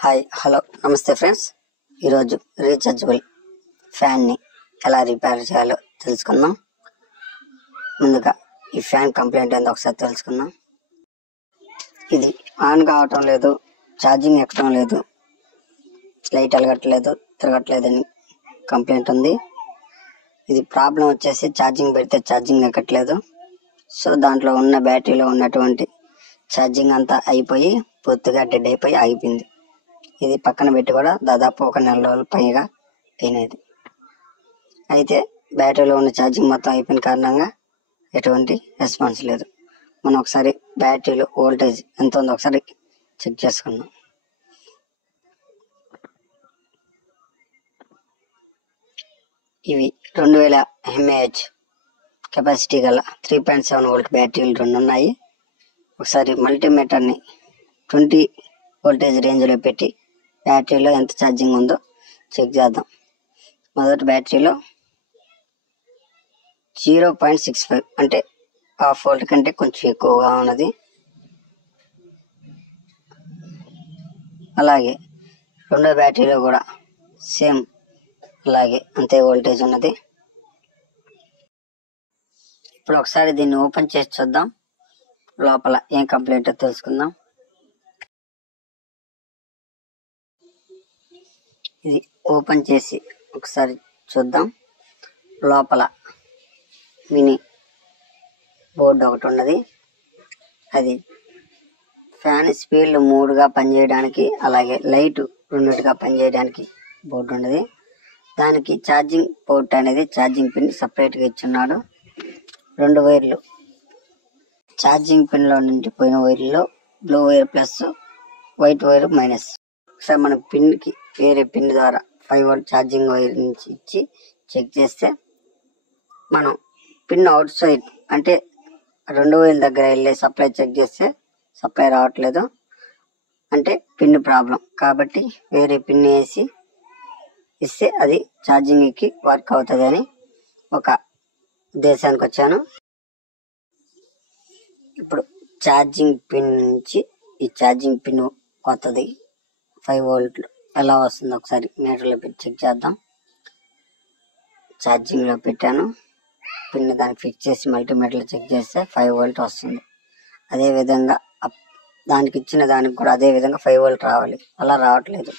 Hi hello నమస్తే friends. ఈరోజు rechargeable ఫ్యాన్ని ఎలా రిపేర్ చేయాలో తెలుసుకుందాం. ముందుగా ఈ ఫ్యాన్ కంప్లైంట్ ఏందో ఒకసారి తెలుసుకుందాం. ఇది ఆన్ కావటం లేదు, ఛార్జింగ్ ఎక్కడం లేదు, లైట్ వెలగట్లేదు, తిరగట్లేదని కంప్లైంట్ ఉంది. ఇది ప్రాబ్లం వచ్చేసి ఛార్జింగ్ పెడితే ఛార్జింగ్ ఎక్కట్లేదు. సో దాంట్లో ఉన్న బ్యాటరీలో ఉన్నటువంటి ఛార్జింగ్ అంతా అయిపోయి పూర్తిగా డెడ్ అయిపోయి ఆగిపోయింది. ఇది పక్కన పెట్టి కూడా దాదాపు 1 నెల రోజుల పైగా అయినది. అయితే బ్యాటరీలో ఉన్న ఛార్జింగ్ మొత్తం అయిపోయిన కారణంగా ఎటువంటి రెస్పాన్స్ లేదు. మనం ఒకసారి బ్యాటరీలో వోల్టేజ్ ఎంత ఉందో ఒకసారి చెక్ చేసుకుందాం. ఇవి 2000 mAh కెపాసిటీ గల 3.7 వోల్ట్ బ్యాటరీలు 2 ఉన్నాయి. ఒకసారి మల్టీమీటర్ని 20 వోల్టేజ్ రేంజ్లో పెట్టి బ్యాటరీలో ఎంత ఛార్జింగ్ ఉందో చెక్ చేద్దాం. మొదటి బ్యాటరీలో 0.65 అంటే హాఫ్ వోల్ట్ కంటే కొంచెం ఎక్కువగా ఉన్నది. అలాగే రెండో బ్యాటరీలో కూడా సేమ్ అలాగే అంతే వోల్టేజ్ ఉన్నది. ఇప్పుడు ఒకసారి దీన్ని ఓపెన్ చేసి చూద్దాం, లోపల ఏం కంప్లైంట్ తెలుసుకుందాం. ఇది ఓపెన్ చేసి ఒకసారి చూద్దాం. లోపల మినీ బోర్డు ఒకటి ఉన్నది. అది ఫ్యాన్ స్పీడ్ 3గా పనిచేయడానికి, అలాగే లైట్ 2గా పనిచేయడానికి బోర్డు ఉన్నది. దానికి ఛార్జింగ్ పోర్ట్ అనేది ఛార్జింగ్ పిన్ సపరేట్గా ఇచ్చున్నాడు. 2 వైర్లు ఛార్జింగ్ పిన్లో నుండి పోయిన వైర్లో blue wire plus, white wire minus. ఒకసారి మన పిన్కి వేరే పిన్ ద్వారా 5 వోల్ట్ ఛార్జింగ్ వైర్ నుంచి ఇచ్చి చెక్ చేస్తే మనం పిన్ అవుట్ సైడ్ అంటే 2 వైర్ల దగ్గర వెళ్ళే సప్లై చెక్ చేస్తే సప్లై రావట్లేదు, అంటే పిన్ ప్రాబ్లం. కాబట్టి వేరే పిన్ వేసి ఇస్తే అది ఛార్జింగ్కి వర్క్ అవుతుందని ఒక ఉద్దేశానికి వచ్చాను. ఇప్పుడు ఛార్జింగ్ పిన్ నుంచి ఈ ఛార్జింగ్ పిన్ కొత్తది 5 వోల్ట్లు ఎలా వస్తుందో ఒకసారి మీటర్లో పెట్టి చెక్ చేద్దాం. ఛార్జింగ్లో పెట్టాను, పిన్ దాన్ని ఫిక్స్ చేసి మల్టీమీటర్లో చెక్ చేస్తే 5 వోల్ట్ వస్తుంది. అదేవిధంగా దానికి ఇచ్చిన దానికి కూడా అదే విధంగా 5 వోల్ట్ రావాలి, అలా రావట్లేదు.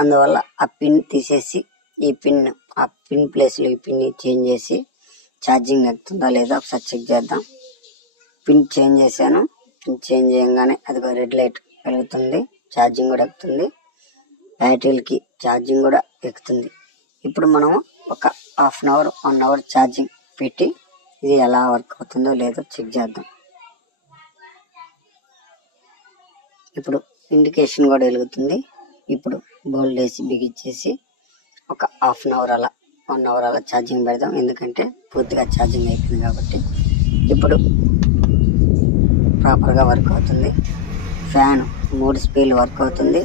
అందువల్ల ఆ పిన్ తీసేసి ఈ పిన్ ఆ పిన్ ప్లేస్లో ఈ పిన్ చేంజ్ చేసి ఛార్జింగ్ ఎక్కుతుందా లేదా ఒకసారి చెక్ చేద్దాం. పిన్ చేంజ్ చేశాను. పిన్ చేంజ్ చేయగానే అది రెడ్ లైట్ వెలుగుతుంది, ఛార్జింగ్ కూడా ఎక్కుతుంది, బ్యాటరీలకి ఛార్జింగ్ కూడా ఎక్కుతుంది. ఇప్పుడు మనము ఒక 1/2 అవర్ 1 అవర్ ఛార్జింగ్ పెట్టి ఇది ఎలా వర్క్ అవుతుందో లేదో చెక్ చేద్దాం. ఇప్పుడు ఇండికేషన్ కూడా వెలుగుతుంది. ఇప్పుడు బోల్డ్ వేసి బిగించేసి ఒక 1/2 అవర్ అలా 1 అవర్ అలా ఛార్జింగ్ పెడదాం, ఎందుకంటే పూర్తిగా ఛార్జింగ్ అయిపోయింది కాబట్టి. ఇప్పుడు ప్రాపర్గా వర్క్ అవుతుంది. ఫ్యాన్ 3 స్పీడ్లు వర్క్ అవుతుంది.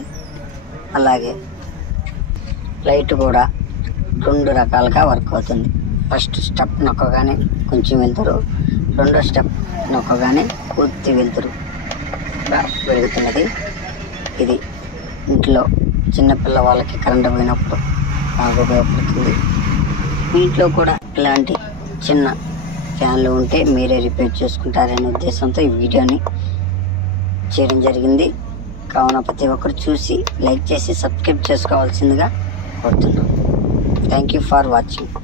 అలాగే లైట్ కూడా 2 రకాలుగా వర్క్ అవుతుంది. ఫస్ట్ స్టెప్ నొక్కగానే కొంచెం వెళ్తారు, రెండో స్టెప్ నొక్కగానే పూర్తి వెళ్తారు వెలుగుతున్నది. ఇది ఇంట్లో చిన్నపిల్ల వాళ్ళకి కరెంటు పోయినప్పుడు బాగా ఉపయోగపడుతుంది. మీ ఇంట్లో కూడా ఇలాంటి చిన్న ఫ్యాన్లు ఉంటే మీరే రిపేర్ చేసుకుంటారనే ఉద్దేశంతో ఈ వీడియోని చేయడం జరిగింది. కావున ప్రతి ఒక్కరు చూసి లైక్ చేసి సబ్స్క్రైబ్ చేసుకోవాల్సిందిగా కోరుతున్నాను. Thank you for watching.